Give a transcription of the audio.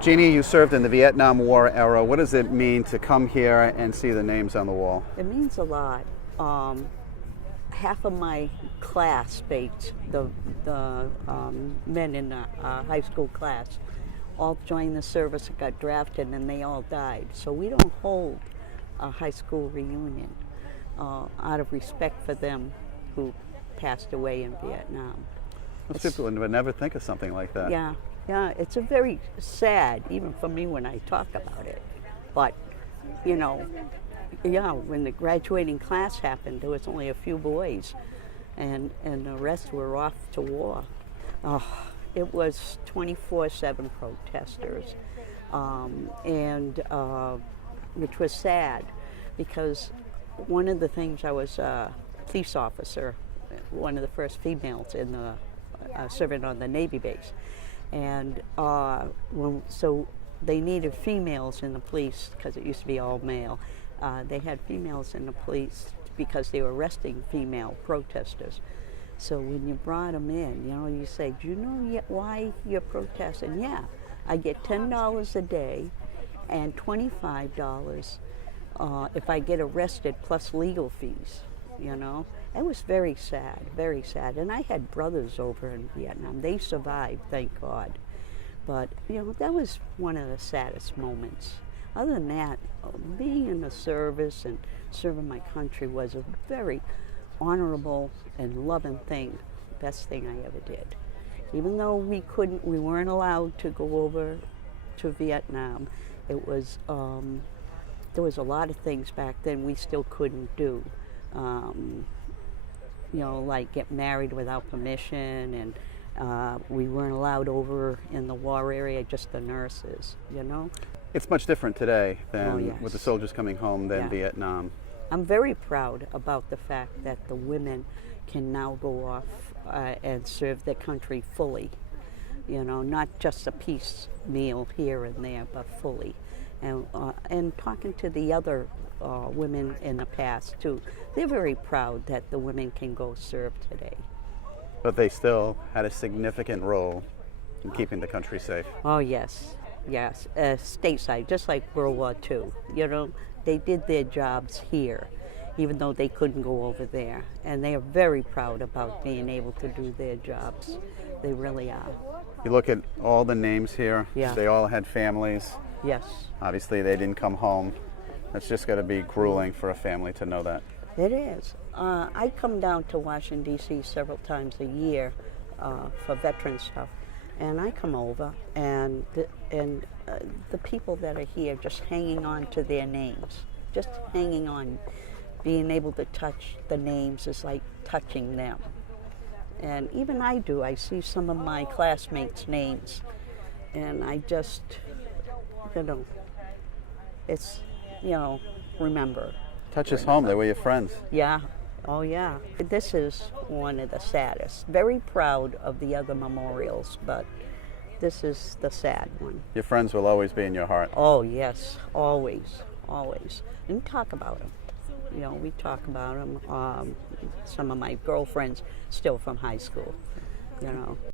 Jeannie, you served in the Vietnam War era. What does it mean to come here and see the names on the wall? It means a lot. Half of my classmates, the men in the high school class, all joined the service and got drafted, and they all died. So we don't hold a high school reunion out of respect for them who passed away in Vietnam. Most people would never think of something like that. Yeah, it's a very sad, even for me when I talk about it. But, you know, when the graduating class happened, there was only a few boys, and the rest were off to war. It was 24/7 protesters, which was sad, because one of the things, I was a police officer, one of the first females in the serving on the Navy base, and so they needed females in the police because it used to be all male. They had females in the police because they were arresting female protesters. So when you brought them in, you say, do you know yet why you're protesting? Yeah, I get $10 a day and $25 if I get arrested, plus legal fees, It was very sad, very sad. And I had brothers over in Vietnam. They survived, thank God. But, that was one of the saddest moments. Other than that, being in the service and serving my country was a very honorable and loving thing, best thing I ever did. Even though we weren't allowed to go over to Vietnam, it was, there was a lot of things back then we still couldn't do. Like get married without permission, and we weren't allowed over in the war area, just the nurses, It's much different today than Oh, yes. with the soldiers coming home than Yeah. Vietnam. I'm very proud about the fact that the women can now go off and serve their country fully, not just a piecemeal here and there, but fully. And talking to the other women in the past too, they're very proud that the women can go serve today. But they still had a significant role in keeping the country safe. Oh yes, stateside, just like World War II. They did their jobs here, even though they couldn't go over there. And they are very proud about being able to do their jobs. They really are. You look at all the names here, Yeah. They all had families. Yes, Obviously, they didn't come home. That's just got to be grueling for a family to know that. it is. I come down to Washington, D.C. several times a year for veteran stuff. And I come over, and the people that are here just hanging on to their names, just hanging on, being able to touch the names is like touching them. And even I see some of my classmates' names, and I just, it's, remember. Touches home. They were your friends. Yeah. Oh, yeah. This is one of the saddest. Very proud of the other memorials, but this is the sad one. Your friends will always be in your heart. Oh, yes. Always. Always. And talk about them. We talk about them. Some of my girlfriends still from high school,